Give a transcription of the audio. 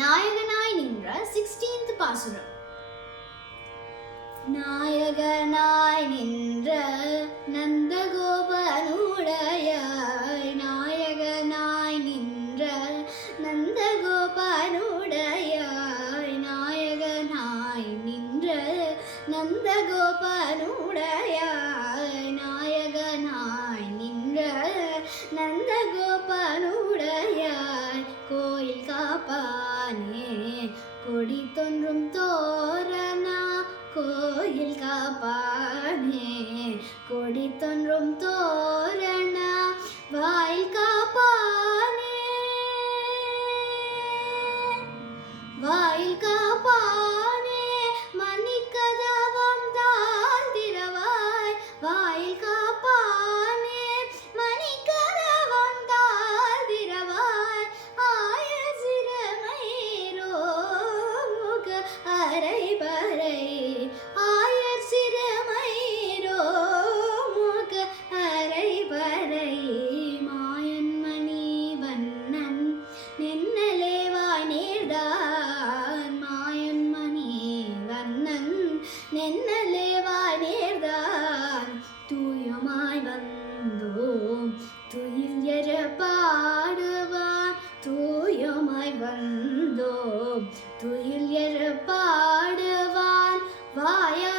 நாயகனாய் நின்ற 16th பாசுரம். நாயகனாய் நின்ற நந்தகோபனுடையாய், நாயகனாய் நின்ற நந்தகோபனுடையாய், நாயகனாய் நின்ற நந்தகோபனுடையாய், நாயகனாய் நின்ற நந்தகோபனுடையாய், கோயில் காப்பானே கொடி தோன்றும் தோரணா, கோயில் காப்பானே கொடி தோன்றும் தோரணா, வாயில் காப்பானே வாயில் காப்பானே மணிக்கதவம் தாழ்ந்திரவாய், வாயில் காப்பானே மணிக்கதவம் தாழ்ந்திரவாய், ஆய சிரமேரோ முக அரை பறை, ஆயர் சிரமேரோ முக அரை பறை, மாயன்மணி வண்ணன் நென்னலேவாய் நேர்தான், மாயன்மணி வண்ணன் நென்னலேவாய் நேர்தான், தூயமாய் வந்தோம் துயில் எழ பாடுவான், தூயமாய் வந்தோம் துயில் எழ பாடுவான், வாயா